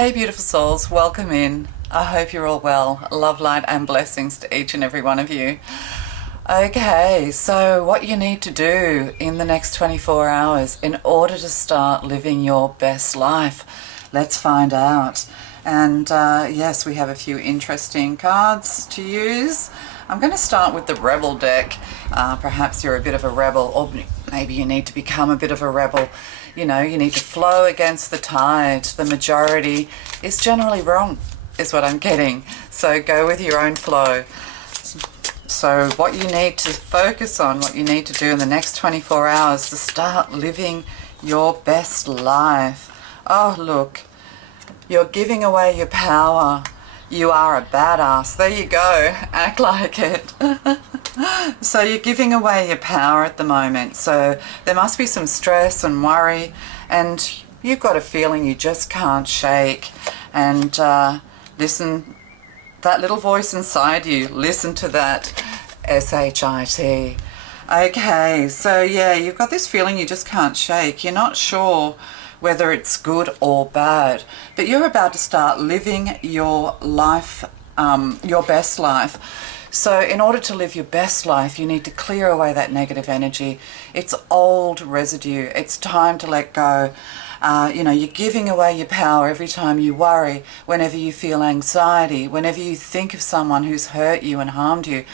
Hey beautiful souls, welcome in. I hope you're all well. Love, light and blessings to each and every one of you. Okay, so what you need to do in the next 24 hours in order to start living your best life. Let's find out. And yes, we have a few interesting cards to use. I'm going to start with the Rebel deck. Perhaps you're a bit of a rebel, or maybe you need to become a bit of a rebel. You know, you need to flow against the tide. The majority is generally wrong, is what I'm getting. So go with your own flow. So what you need to focus on, what you need to do in the next 24 hours to start living your best life. Oh, look, you're giving away your power. You are a badass. There you go. Act like it. So you're giving away your power at the moment. So there must be some stress and worry, and you've got a feeling you just can't shake. And listen, that little voice inside you, listen to that. S-H-I-T. Okay, so yeah, you've got this feeling you just can't shake. You're not sure whether it's good or bad, but you're about to start living your life, your best life. So in order to live your best life, you need to clear away that negative energy. It's old residue. It's time to let go. You know, you're giving away your power every time you worry, whenever you feel anxiety, whenever you think of someone who's hurt you and harmed you.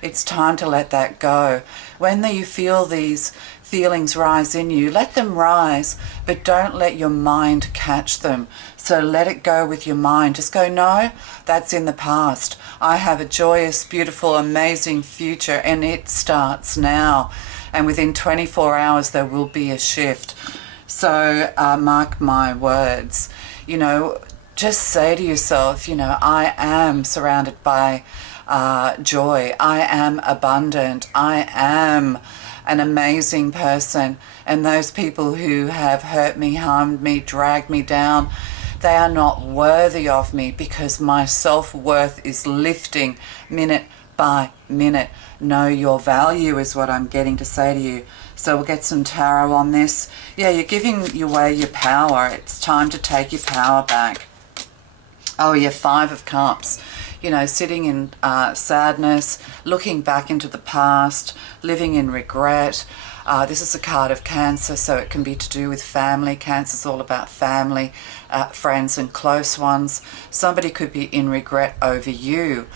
It's time to let that go. When you feel these feelings rise in you, let them rise, but don't let your mind catch them. So let it go with your mind. Just go, no, that's in the past. I have a joyous, beautiful, amazing future, and it starts now. And within 24 hours, there will be a shift. So mark my words. You know, just say to yourself, you know, I am surrounded by joy. I am abundant. I am an amazing person. And those people who have hurt me, harmed me, dragged me down, they are not worthy of me, because my self-worth is lifting minute by minute. Know your value is what I'm getting to say to you. So we'll get some tarot on this. Yeah, you're giving away your power. It's time to take your power back. Oh yeah, 5 of Cups. You know, sitting in sadness, looking back into the past, living in regret. This is a card of Cancer, so it can be to do with family. Cancer is all about family, friends and close ones. Somebody could be in regret over you.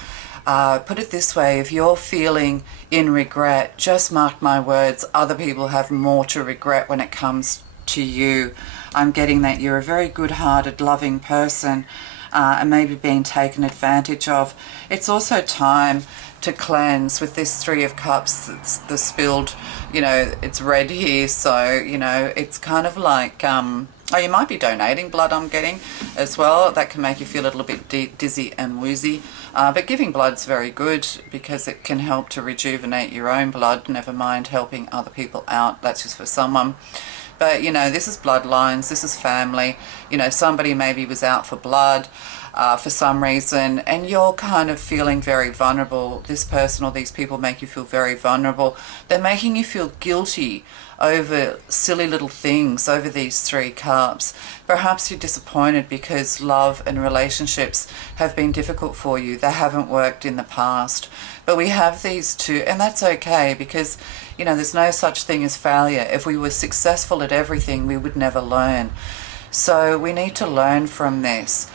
Put it this way, if you're feeling in regret, just mark my words, other people have more to regret when it comes to you. I'm getting that you're a very good-hearted, loving person, and maybe being taken advantage of. It's also time to cleanse with this 3 of Cups. It's the spilled, you know, it's red here, so, you know, it's kind of like, oh, you might be donating blood, I'm getting, as well. That can make you feel a little bit dizzy and woozy. But giving blood's very good, because it can help to rejuvenate your own blood, never mind helping other people out. That's just for someone. But, you know, this is bloodlines, this is family. You know, somebody maybe was out for blood for some reason, and you're kind of feeling very vulnerable. This person or these people make you feel very vulnerable. They're making you feel guilty over silly little things, over these 3 cups. Perhaps you're disappointed because love and relationships have been difficult for you. They haven't worked in the past. But we have these 2, and that's okay, because, you know, there's no such thing as failure. If we were successful at everything, we would never learn. So we need to learn from this.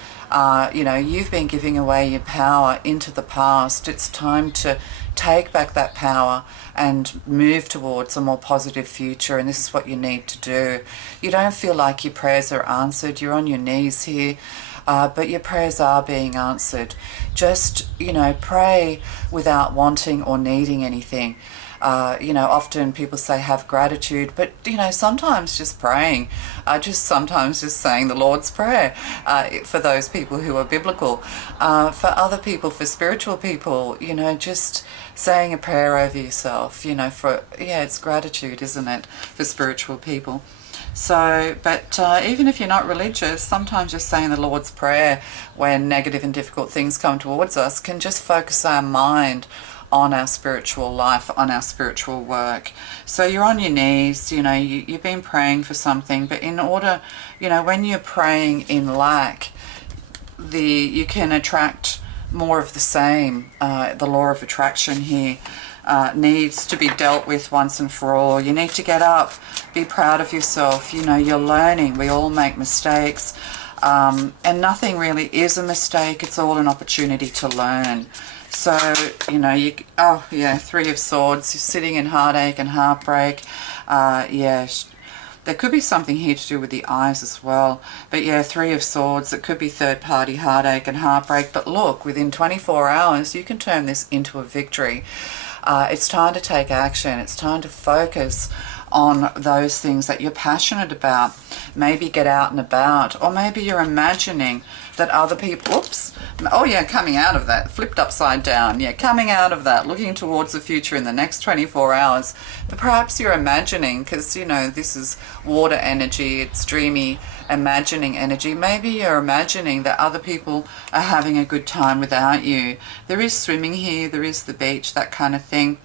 You know, you've been giving away your power into the past. It's time to take back that power and move towards a more positive future, and this is what you need to do. You don't feel like your prayers are answered. You're on your knees here, but your prayers are being answered. Just, you know, pray without wanting or needing anything. You know, often people say have gratitude, but, you know, sometimes just praying, sometimes just saying the Lord's Prayer, for those people who are biblical. For other people, for spiritual people, you know, just saying a prayer over yourself, you know, it's gratitude, isn't it, for spiritual people. So, but even if you're not religious, sometimes just saying the Lord's Prayer when negative and difficult things come towards us can just focus our mind on our spiritual life, on our spiritual work. So you're on your knees, you know, you've been praying for something, but in order, you know, when you're praying in lack, you can attract more of the same. The law of attraction here needs to be dealt with once and for all. You need to get up, be proud of yourself. You know, you're learning. We all make mistakes. And nothing really is a mistake. It's all an opportunity to learn. So, you know, oh yeah, Three of Swords, you're sitting in heartache and heartbreak. Yeah, there could be something here to do with the eyes as well. But yeah, Three of Swords, it could be third-party heartache and heartbreak. But look, within 24 hours, you can turn this into a victory. It's time to take action. It's time to focus on those things that you're passionate about. Maybe get out and about, or maybe you're imagining that other people, oops, oh yeah, coming out of that, flipped upside down, yeah, coming out of that, looking towards the future in the next 24 hours. But perhaps you're imagining, because, you know, this is water energy, it's dreamy, imagining energy. Maybe you're imagining that other people are having a good time without you. There is swimming here, there is the beach, that kind of thing.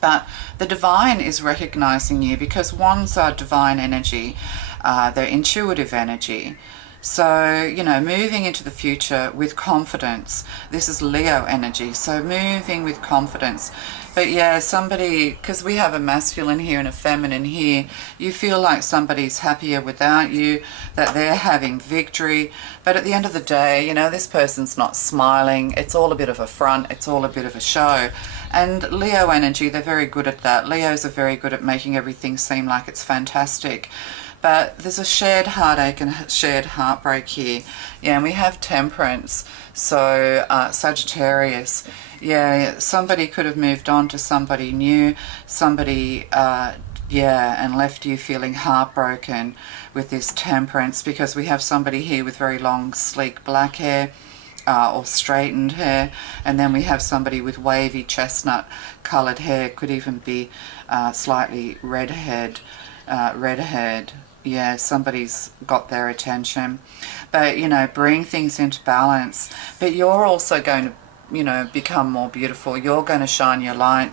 But the divine is recognizing you, because wands are divine energy. They're intuitive energy. So, you know, moving into the future with confidence. This is Leo energy, so moving with confidence. But yeah, somebody, because we have a masculine here and a feminine here, you feel like somebody's happier without you, that they're having victory. But at the end of the day, you know, this person's not smiling. It's all a bit of a front. It's all a bit of a show. And Leo energy, they're very good at that. Leos are very good at making everything seem like it's fantastic. But there's a shared heartache and shared heartbreak here. Yeah, and we have Temperance. So Sagittarius. Yeah, somebody could have moved on to somebody new. Somebody, yeah, and left you feeling heartbroken with this Temperance, because we have somebody here with very long, sleek black hair. Or straightened hair, and then we have somebody with wavy chestnut coloured hair, could even be slightly red-haired. Yeah, somebody's got their attention. But, you know, bring things into balance. But you're also going to, you know, become more beautiful. You're going to shine your light.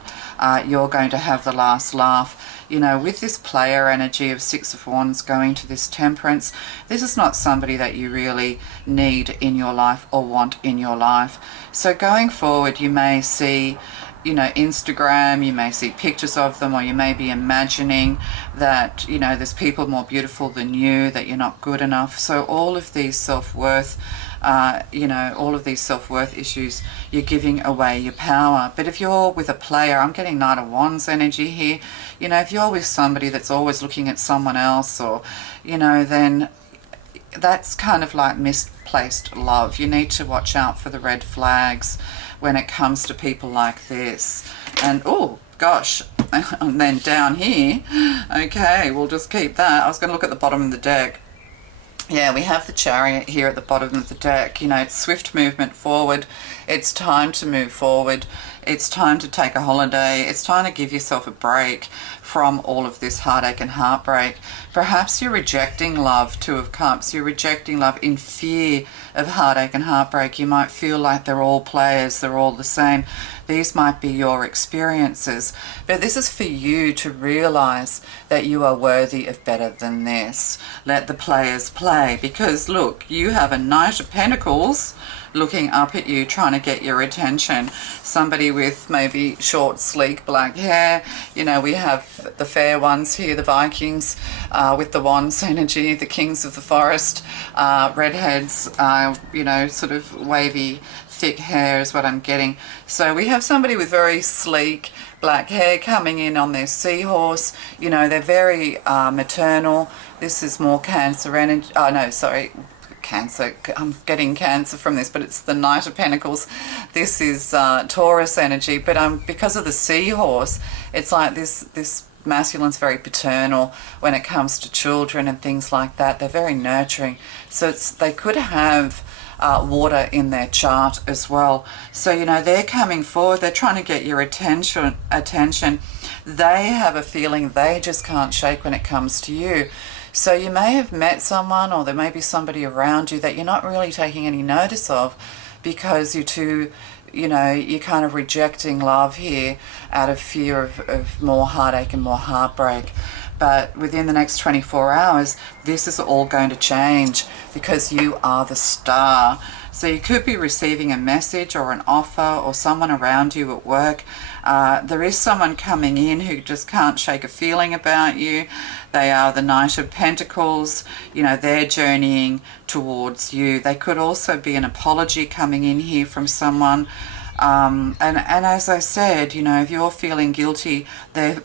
You're going to have the last laugh. You know, with this player energy of Six of Wands going to this Temperance, this is not somebody that you really need in your life or want in your life. So going forward, you may see, you know, Instagram, you may see pictures of them, or you may be imagining that, you know, there's people more beautiful than you, that you're not good enough. So all of these self-worth, you know, all of these self-worth issues, you're giving away your power. But if you're with a player, I'm getting Knight of Wands energy here, you know, if you're with somebody that's always looking at someone else, or, you know, then that's kind of like misplaced love. You need to watch out for the red flags when it comes to people like this. And oh gosh, and then down here, okay, we'll just keep that. I was going to look at the bottom of the deck. Yeah, we have the Chariot here at the bottom of the deck. You know, it's swift movement forward. It's time to move forward. It's time to take a holiday. It's time to give yourself a break from all of this heartache and heartbreak. Perhaps you're rejecting love, Two of Cups. You're rejecting love in fear of heartache and heartbreak. You might feel like they're all players, they're all the same. These might be your experiences. But this is for you to realize that you are worthy of better than this. Let the players play. Because look, you have a Knight of Pentacles looking up at you, trying to get your attention. Somebody with maybe short, sleek black hair. You know, we have the fair ones here, the Vikings, with the Wands energy, the Kings of the Forest, redheads, you know, sort of wavy, thick hair is what I'm getting. So we have somebody with very sleek black hair coming in on their seahorse. You know, they're very maternal. This is more Cancer energy. Oh, no, sorry. Cancer. I'm getting Cancer from this, but it's the Knight of Pentacles. This is Taurus energy, but because of the seahorse, it's like this masculine's very paternal when it comes to children and things like that. They're very nurturing. So they could have water in their chart as well. So, you know, they're coming forward. They're trying to get your attention. They have a feeling they just can't shake when it comes to you. So you may have met someone, or there may be somebody around you that you're not really taking any notice of, because you're too, you know, you're kind of rejecting love here out of fear of more heartache and more heartbreak. But within the next 24 hours, this is all going to change because you are the star. So you could be receiving a message or an offer, or someone around you at work. There is someone coming in who just can't shake a feeling about you. They are the Knight of Pentacles. You know, they're journeying towards you. They could also be an apology coming in here from someone. And as I said, you know, if you're feeling guilty, they're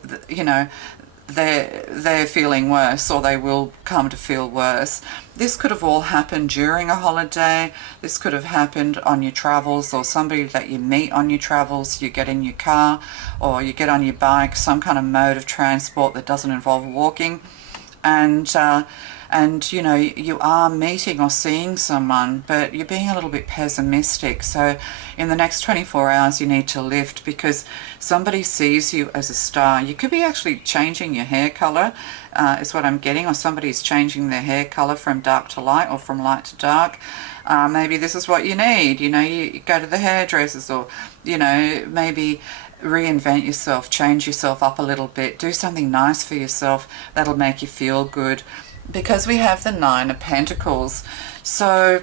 feeling worse, or they will come to feel worse. This could have all happened during a holiday. This could have happened on your travels, or somebody that you meet on your travels. You get in your car or you get on your bike, some kind of mode of transport that doesn't involve walking, and you know, you are meeting or seeing someone, but you're being a little bit pessimistic. So in the next 24 hours you need to lift, because somebody sees you as a star. You could be actually changing your hair color, is what I'm getting, or somebody's changing their hair color from dark to light, or from light to dark. Maybe this is what you need. You know, you go to the hairdressers, or, you know, maybe reinvent yourself, change yourself up a little bit, do something nice for yourself that'll make you feel good. Because we have the Nine of Pentacles. So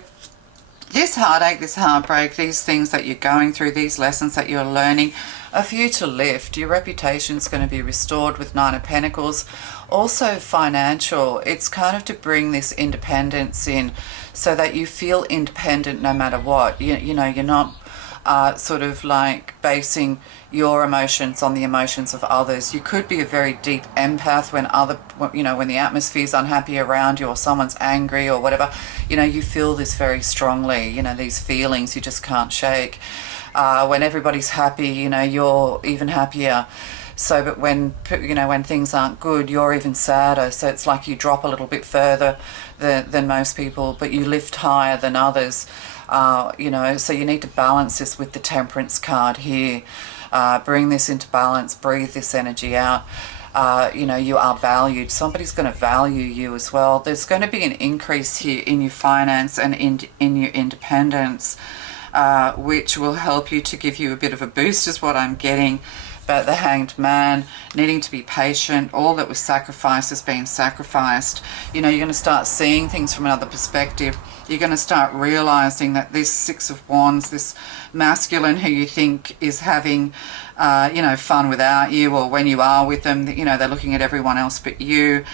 this heartache, this heartbreak, these things that you're going through, these lessons that you're learning, are for you to lift. Your reputation's going to be restored with Nine of Pentacles. Also financial, it's kind of to bring this independence in, so that you feel independent no matter what. You know, you're not sort of like basing your emotions on the emotions of others. You could be a very deep empath when the atmosphere's unhappy around you, or someone's angry or whatever. You know, you feel this very strongly. You know, these feelings you just can't shake. When everybody's happy, you know, you're even happier. So, but when things aren't good, you're even sadder. So it's like you drop a little bit further than most people, but you lift higher than others. You know, so you need to balance this with the Temperance card here. Bring this into balance, breathe this energy out. You know, you are valued. Somebody's going to value you as well. There's going to be an increase here in your finance and in your independence, which will help you, to give you a bit of a boost, is what I'm getting. But the Hanged Man, needing to be patient, all that was sacrificed has been sacrificed. You know, you're going to start seeing things from another perspective. You're going to start realizing that this Six of Wands, this masculine who you think is having, you know, fun without you, or when you are with them, you know, they're looking at everyone else but you.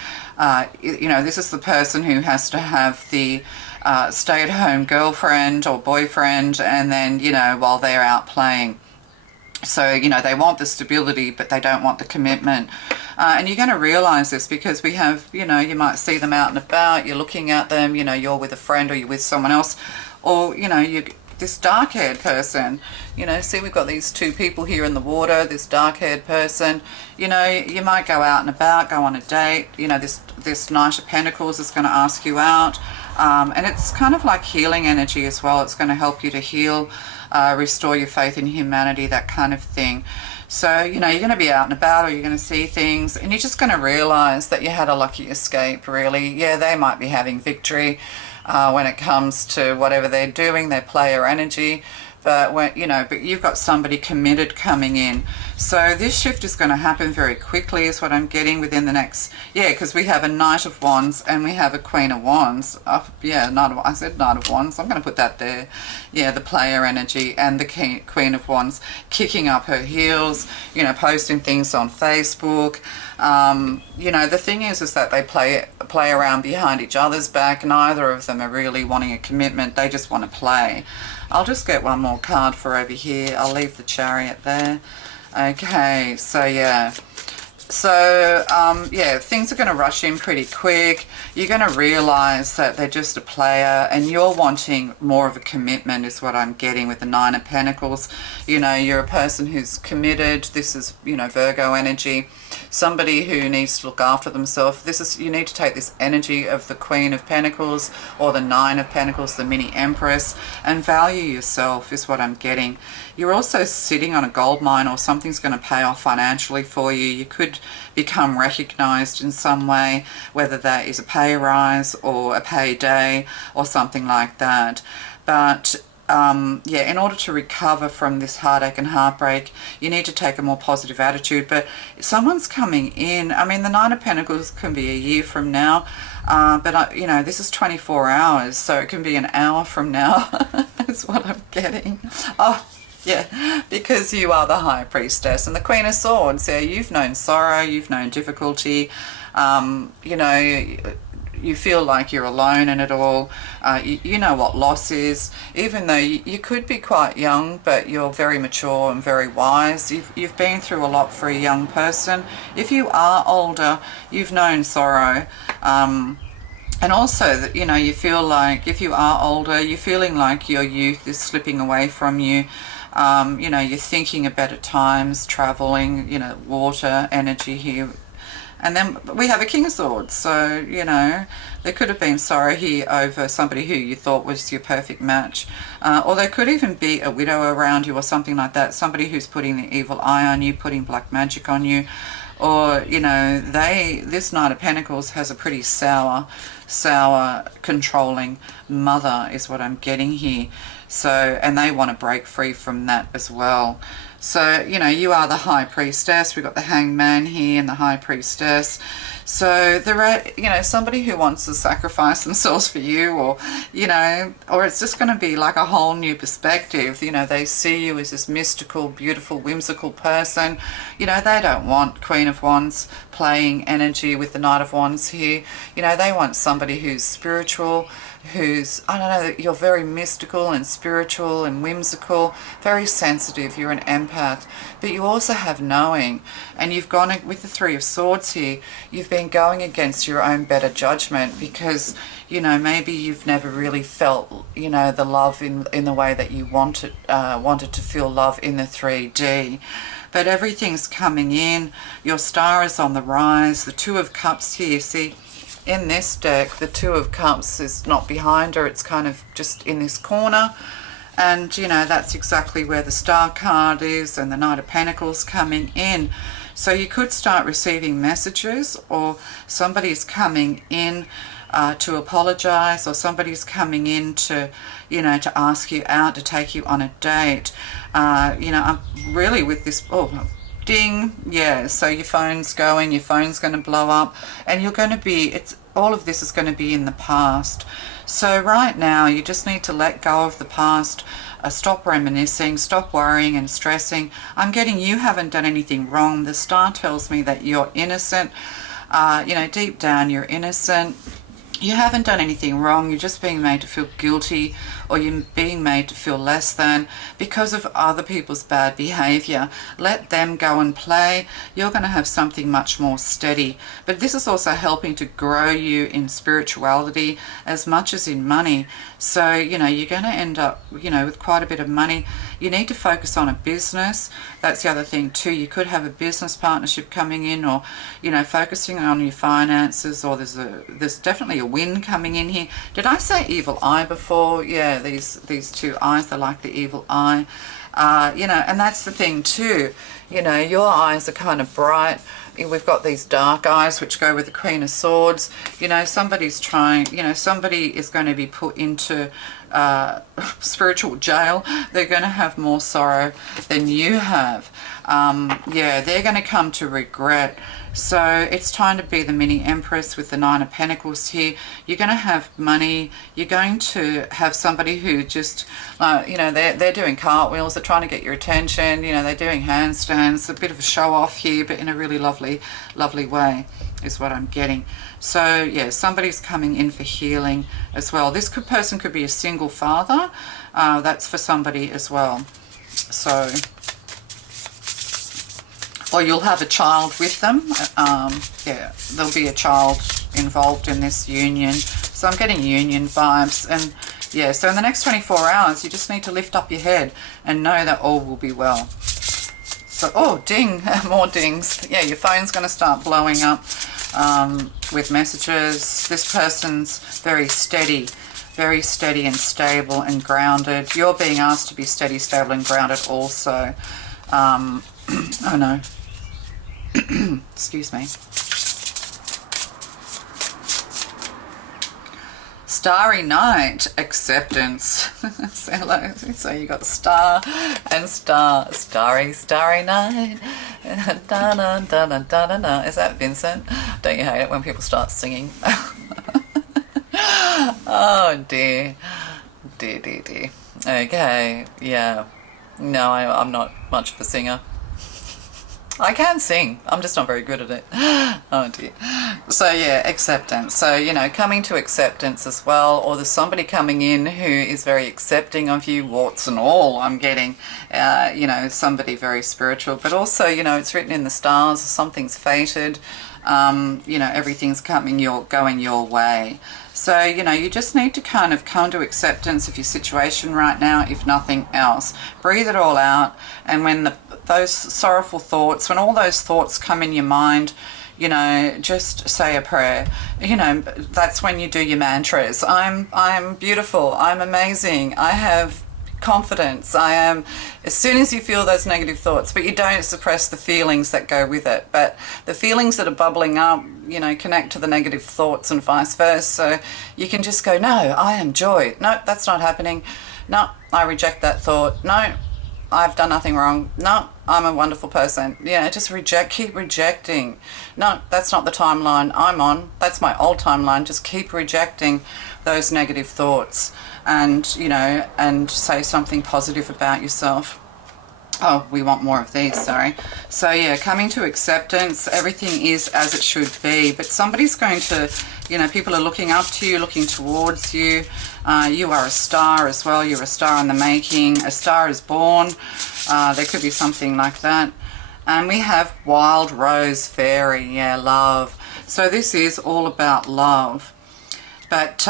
You know, this is the person who has to have the stay-at-home girlfriend or boyfriend, and then, you know, while they're out playing. So, you know, they want the stability, but they don't want the commitment. And you're going to realize this because we have, you know, you might see them out and about, you're looking at them, you know, you're with a friend or you're with someone else, or, you know, this dark-haired person, you know, see, we've got these two people here in the water, this dark-haired person, you know, you might go out and about, go on a date, you know, this Knight of Pentacles is going to ask you out. And it's kind of like healing energy as well. It's going to help you to heal, restore your faith in humanity, that kind of thing. So, you know, you're going to be out and about, or you're going to see things, and you're just going to realize that you had a lucky escape, really. Yeah, they might be having victory when it comes to whatever they're doing, their player energy. But when, you know, but you've got somebody committed coming in. So this shift is going to happen very quickly, is what I'm getting, within the next, yeah, because we have a Knight of Wands and we have a Queen of Wands. I said Knight of Wands. I'm going to put that there. Yeah, the player energy, and the Queen of Wands kicking up her heels, you know, posting things on Facebook. You know, the thing is that they play around behind each other's back. Neither of them are really wanting a commitment. They just want to play. I'll just get one more card for over here. I'll leave the Chariot there. Okay, so yeah. So, yeah, things are going to rush in pretty quick. You're going to realize that they're just a player, and you're wanting more of a commitment, is what I'm getting with the Nine of Pentacles. You know, you're a person who's committed. This is, you know, Virgo energy. Somebody who needs to look after themselves. You need to take this energy of the Queen of Pentacles, or the Nine of Pentacles, the mini Empress, and value yourself, is what I'm getting. You're also sitting on a gold mine, or something's going to pay off financially for you. You could become recognized in some way, whether that is a pay rise or a payday or something like that. But yeah, in order to recover from this heartache and heartbreak, you need to take a more positive attitude. But someone's coming in. I mean, the Nine of Pentacles can be a year from now, but you know, this is 24 hours, so it can be an hour from now. Is what I'm getting. Oh, yeah, because you are the High Priestess and the Queen of Swords. Yeah, you've known sorrow, you've known difficulty. You know, you feel like you're alone in it all. You know what loss is, even though you could be quite young, but you're very mature and very wise. You've been through a lot for a young person. If you are older, you've known sorrow. And also that, you know, you feel like if you are older, you're feeling like your youth is slipping away from you. You know, you're thinking of better times, traveling, you know, water, energy here. And then we have a King of Swords, so, you know, there could have been sorrow here over somebody who you thought was your perfect match. Or there could even be a widow around you or something like that, somebody who's putting the evil eye on you, putting black magic on you. Or, you know, this Knight of Pentacles has a pretty sour, controlling mother is what I'm getting here. So, and they want to break free from that as well. So, you know, you are the High Priestess. We've got the Hanged Man here and the High Priestess. So there are, you know, somebody who wants to sacrifice themselves for you, or, you know, or it's just going to be like a whole new perspective. You know, they see you as this mystical, beautiful, whimsical person. You know, they don't want Queen of Wands playing energy with the Knight of Wands here. You know, they want somebody who's spiritual, who's, I don't know, you're very mystical and spiritual and whimsical, very sensitive, you're an empath, but you also have knowing. And you've gone with the Three of Swords here, you've been going against your own better judgment because, you know, maybe you've never really felt, you know, the love in the way that you wanted to feel love in the 3D. But everything's coming in, your star is on the rise, the Two of Cups here, see, in this deck, the Two of Cups is not behind her, it's kind of just in this corner. And, you know, that's exactly where the Star card is, and the Knight of Pentacles coming in. So you could start receiving messages, or somebody's coming in to apologize, or somebody's coming in to, you know, to ask you out, to take you on a date. You know, I'm really with this, oh, ding, yeah, so your phone's going, your phone's going to blow up, and you're going to be, all of this is going to be in the past. So right now you just need to let go of the past, stop reminiscing, stop worrying and stressing. I'm getting you haven't done anything wrong. The star tells me that you're innocent. You know, deep down you're innocent. You haven't done anything wrong. You're just being made to feel guilty, or you're being made to feel less than because of other people's bad behavior. Let them go and play. You're going to have something much more steady. But this is also helping to grow you in spirituality as much as in money. So, you know, you're going to end up, you know, with quite a bit of money. You need to focus on a business. That's the other thing too. You could have a business partnership coming in, or, you know, focusing on your finances, or there's definitely a win coming in here. Did I say evil eye before? Yeah, these two eyes, they're like the evil eye. You know, and that's the thing too. You know, your eyes are kind of bright. We've got these dark eyes which go with the Queen of Swords. You know, somebody's trying, you know, somebody is going to be put into spiritual jail. They're going to have more sorrow than you have. Yeah, they're going to come to regret. So it's time to be the mini empress with the Nine of Pentacles here. You're going to have money. You're going to have somebody who just, you know, they're doing cartwheels. They're trying to get your attention. You know, they're doing handstands. A bit of a show off here, but in a really lovely, lovely way is what I'm getting. So yeah, somebody's coming in for healing as well. This person could be a single father. That's for somebody as well. So, or you'll have a child with them. Yeah, there'll be a child involved in this union. So I'm getting union vibes. And yeah, so in the next 24 hours, you just need to lift up your head and know that all will be well. So, oh, ding, more dings. Yeah, your phone's going to start blowing up with messages. This person's very steady and stable and grounded. You're being asked to be steady, stable and grounded also. Oh no. Excuse me. Starry night, acceptance. So, hello. So you got star and star. Starry, starry night. Da, da, da, da, da, da, da. Is that Vincent? Don't you hate it when people start singing? Oh dear. Dear, dear, dear. Okay, yeah. No, I'm not much of a singer. I can sing, I'm just not very good at it. Oh dear. So yeah, acceptance. So, you know, coming to acceptance as well, or there's somebody coming in who is very accepting of you, warts and all, I'm getting, you know, somebody very spiritual, but also, you know, it's written in the stars, something's fated, you know, everything's going your way. So, you know, you just need to kind of come to acceptance of your situation right now, if nothing else. Breathe it all out. And when those sorrowful thoughts, when all those thoughts come in your mind, you know, just say a prayer. You know, that's when you do your mantras. I'm beautiful. I'm amazing. I have confidence. I am, as soon as you feel those negative thoughts, but you don't suppress the feelings that go with it, but the feelings that are bubbling up, you know, connect to the negative thoughts and vice versa. So you can just go, no, I am joy. No, that's not happening. No, I reject that thought. No, I've done nothing wrong. No, I'm a wonderful person. Yeah, just keep rejecting. No, that's not the timeline I'm on. That's my old timeline. Just keep rejecting those negative thoughts and, you know, and say something positive about yourself. Oh, we want more of these, sorry. So yeah, coming to acceptance, everything is as it should be, but somebody's going to, you know, people are looking up to you, looking towards you. You are a star as well. You're a star in the making. A star is born. There could be something like that. And we have wild rose fairy, yeah, love. So this is all about love. But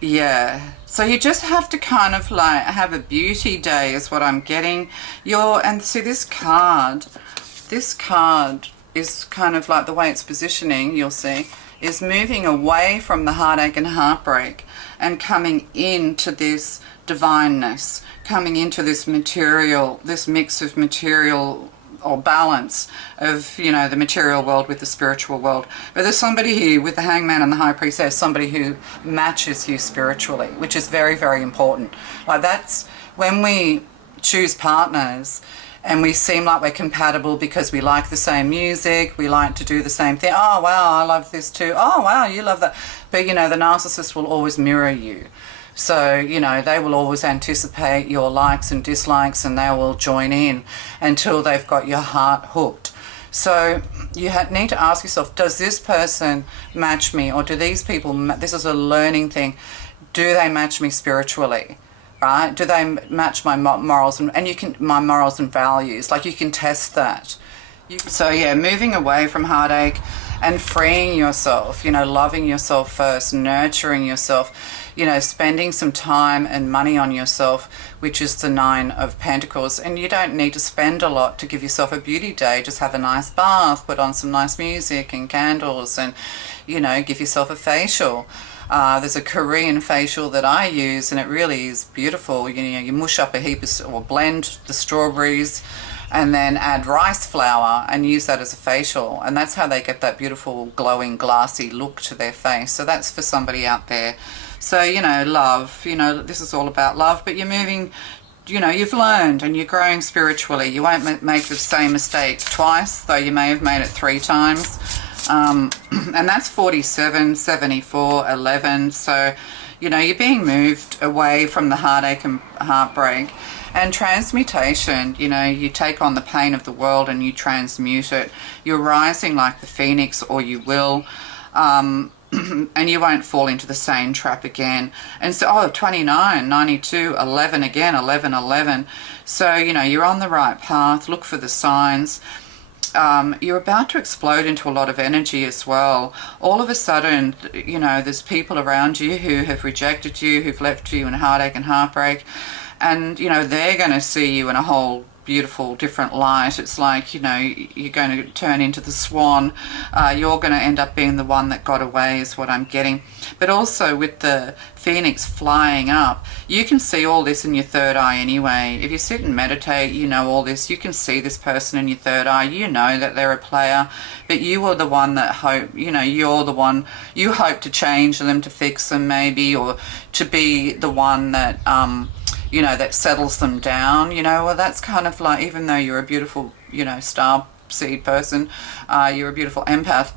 yeah, so you just have to kind of like have a beauty day is what I'm getting. And see this card is kind of like the way it's positioning, you'll see, is moving away from the heartache and heartbreak and coming into this divineness, coming into this material, this mix of material or balance of, you know, the material world with the spiritual world. But there's somebody here with the hangman and the high priestess, somebody who matches you spiritually, which is very, very important. Like that's when we choose partners and we seem like we're compatible because we like the same music, we like to do the same thing. Oh, wow, I love this too. Oh, wow, you love that. But, you know, the narcissist will always mirror you. So, you know, they will always anticipate your likes and dislikes and they will join in until they've got your heart hooked. So you need to ask yourself, does this person match me, or do these people, this is a learning thing, do they match me spiritually, right? Do they match my morals my morals and values? Like you can test that. So yeah, moving away from heartache and freeing yourself, you know, loving yourself first, nurturing yourself, you know, spending some time and money on yourself, which is the 9 of Pentacles. And you don't need to spend a lot to give yourself a beauty day. Just have a nice bath, put on some nice music and candles and, you know, give yourself a facial. There's a Korean facial that I use and it really is beautiful. You know, you mush up a heap or blend the strawberries and then add rice flour and use that as a facial. And that's how they get that beautiful glowing glassy look to their face. So that's for somebody out there. So, you know, love, you know, this is all about love, but you're moving, you know, you've learned and you're growing spiritually. You won't make the same mistake twice, though you may have made it 3 times. And that's 47, 74, 11. So, you know, you're being moved away from the heartache and heartbreak. And transmutation, you know, you take on the pain of the world and you transmute it. You're rising like the phoenix, or you will. And you won't fall into the same trap again. And so, 29, 92, 11 again, 11, 11. So, you know, you're on the right path. Look for the signs. You're about to explode into a lot of energy as well. All of a sudden, you know, there's people around you who have rejected you, who've left you in heartache and heartbreak. And, you know, they're going to see you in a whole beautiful different light. It's like, you know, you're going to turn into the swan. You're going to end up being the one that got away is what I'm getting. But also with the phoenix flying up, you can see all this in your third eye anyway. If you sit and meditate, you know all this. You can see this person in your third eye. You know that they're a player, but you are the one that hope, you know, you're the one, you hope to change them, to fix them maybe, or to be the one that, you know, that settles them down, you know. Well, that's kind of like, even though you're a beautiful, you know, star seed person, you're a beautiful empath,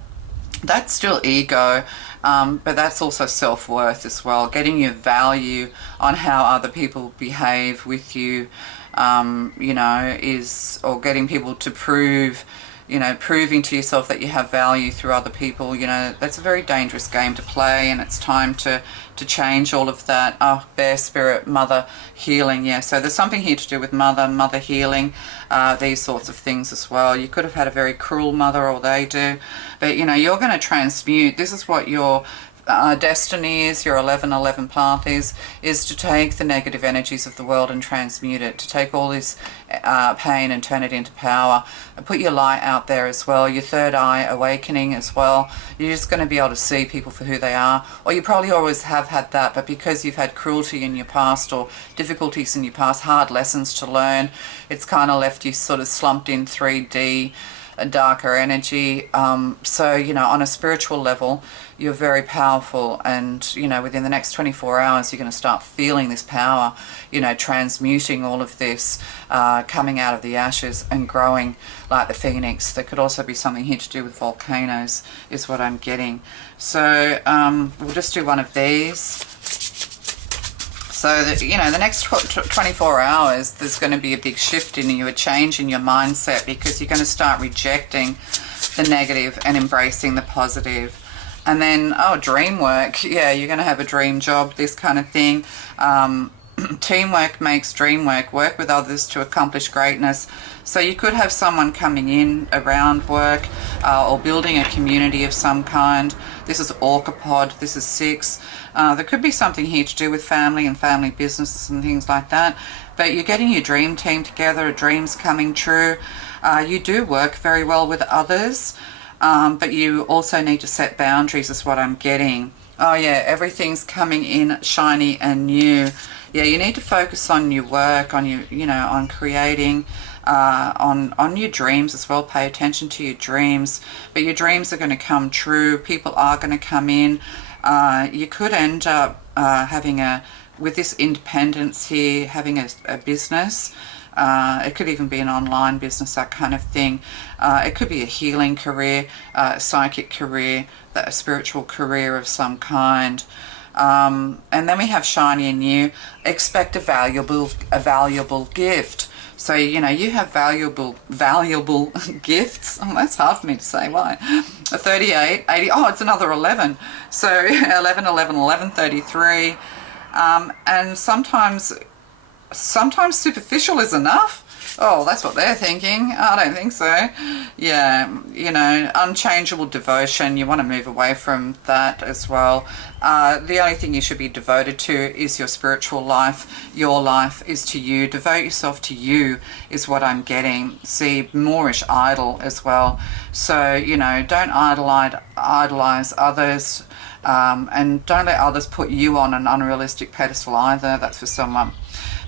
that's still ego, but that's also self-worth as well, getting your value on how other people behave with you, you know, is, or getting people to prove, you know, proving to yourself that you have value through other people. You know, that's a very dangerous game to play, and it's time to change all of that. Oh, bear spirit, mother healing, yeah. So there's something here to do with mother healing, these sorts of things as well. You could have had a very cruel mother, or they do, but you know, you're going to transmute. This is what your destiny is, your 1111 path is to take the negative energies of the world and transmute it, to take all this pain and turn it into power, and put your light out there as well, your third eye awakening as well. You're just going to be able to see people for who they are, or you probably always have had that, but because you've had cruelty in your past or difficulties in your past, hard lessons to learn, it's kind of left you sort of slumped in 3D, a darker energy. So, you know, on a spiritual level, you're very powerful, and, you know, within the next 24 hours, you're going to start feeling this power, you know, transmuting all of this, coming out of the ashes and growing like the phoenix. There could also be something here to do with volcanoes, is what I'm getting. So we'll just do one of these. So, that, you know, the next 24 hours, there's going to be a big shift in you, a change in your mindset, because you're going to start rejecting the negative and embracing the positive. And then, oh, dream work. Yeah, you're going to have a dream job, this kind of thing. Teamwork makes dream work. Work with others to accomplish greatness. So you could have someone coming in around work, or building a community of some kind. This is Orcapod. This is 6. There could be something here to do with family and family businesses and things like that. But you're getting your dream team together, dreams coming true. You do work very well with others, but you also need to set boundaries, is what I'm getting. Oh yeah, everything's coming in shiny and new. Yeah, you need to focus on your work, on your, you know, on creating, on your dreams as well. Pay attention to your dreams, but your dreams are going to come true. People are going to come in. You could end up having with this independence here, having a business. It could even be an online business, that kind of thing. It could be a healing career, a psychic career, a spiritual career of some kind. And then we have shiny and new. Expect a valuable gift. So, you know, you have valuable gifts. Oh, that's hard for me to say. Why? A 38, 80. Oh, it's another 11. So 11, 11, 11, 33. And sometimes superficial is enough. Oh, that's what they're thinking. I don't think so. Yeah, you know, unchangeable devotion. You want to move away from that as well. The only thing you should be devoted to is your spiritual life. Your life is to you. Devote yourself to you is what I'm getting. See, Moorish idol as well. So, you know, don't idolize others, and don't let others put you on an unrealistic pedestal either. That's for someone.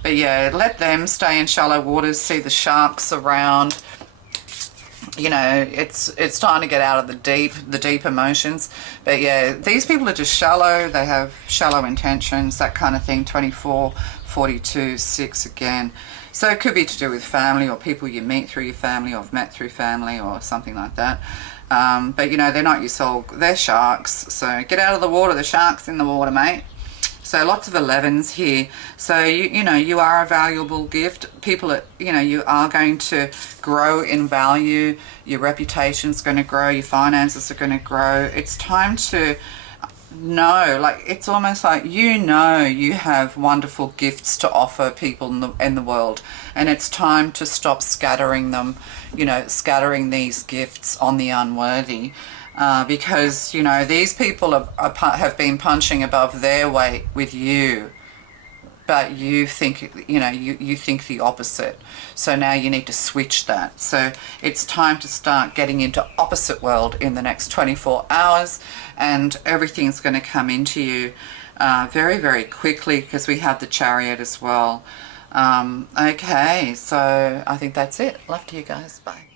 But yeah, let them stay in shallow waters, see the sharks around. You know, it's time to get out of the deep emotions. But yeah, these people are just shallow. They have shallow intentions, that kind of thing. 24, 42, 6 again. So it could be to do with family, or people you meet through your family, or have met through family, or something like that. But you know, they're not your soul. They're sharks. So get out of the water. The shark's in the water, mate. So lots of 11s here. So, you know, you are a valuable gift. People are, you know, you are going to grow in value. Your reputation's going to grow. Your finances are going to grow. It's time to know, like, it's almost like, you know, you have wonderful gifts to offer people in the world. And it's time to stop scattering them, you know, scattering these gifts on the unworthy. Because, you know, these people have been punching above their weight with you. but you think, you know, you think the opposite. So now you need to switch that. So it's time to start getting into opposite world in the next 24 hours, and everything's going to come into you very, very quickly, because we have the Chariot as well. Okay, so I think that's it. Love to you guys. Bye.